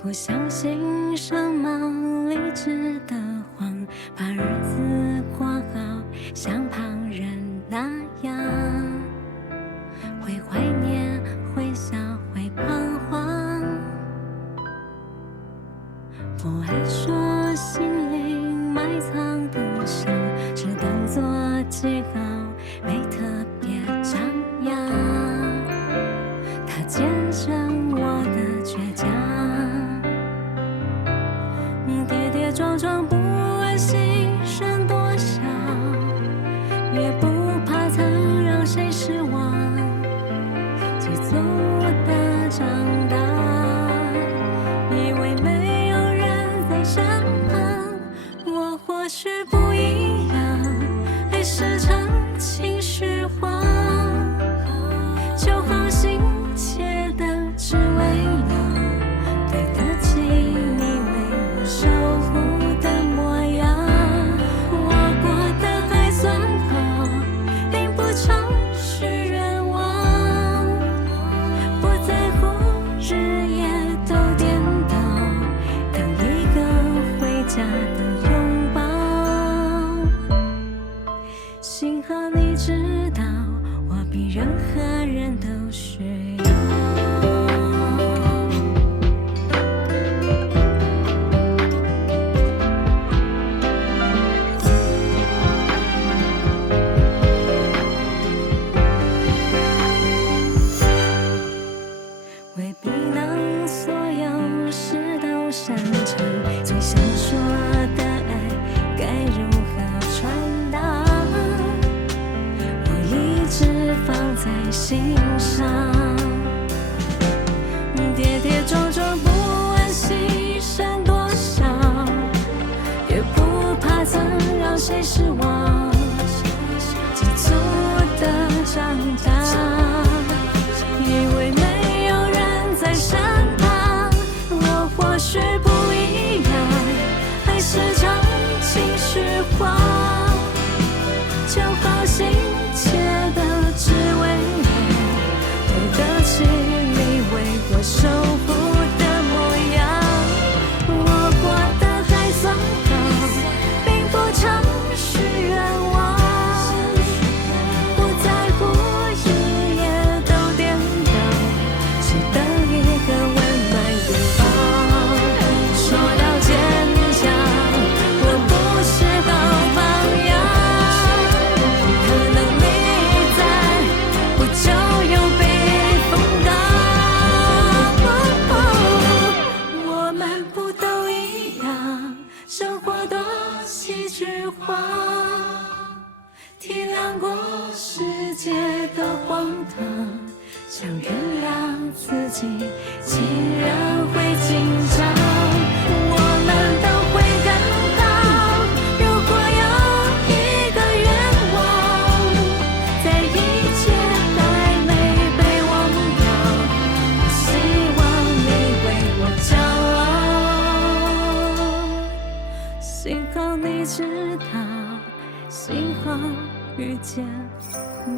不相信什么理智的谎，把日子过好，像旁人那样，会怀念，会笑，会彷徨。不爱说心里埋藏的伤，只当作记号，没特别张扬。它见证我的倔强。跌跌撞撞，不问牺牲多少，也不怕曾让谁失望，急促的长大，以为没有人在身旁。我或许不一样，爱是场情绪化，就好心切的只为了对得起你守护的模样。我过得还算好，并不常许愿望，不在乎日夜都颠倒，等一个回家的拥抱。幸好你知道，我比任何人都需要。未必能所有事都擅长，最想说的爱该如何传达，我一直放在心上。跌跌撞撞，不问牺牲多少，也不怕曾让谁失望，急促的长大，以为没有人在身旁。我或许不一样，爱是场情绪化，就好心切的只为了对得起你为我守护的模样。我过得还算好，并不常许愿望，不在乎日夜都颠倒，只等一个温暖拥抱。说到坚强，我不是好榜样，可能你在，不就又被风挡。我们不都一样，生活多戏剧化，体谅过世界的荒唐，想原谅自己，竟然会紧张。我们都会更好，如果有一个愿望，在一切还没被忘掉，我希望你为我骄傲。幸好你知道，幸好遇见你。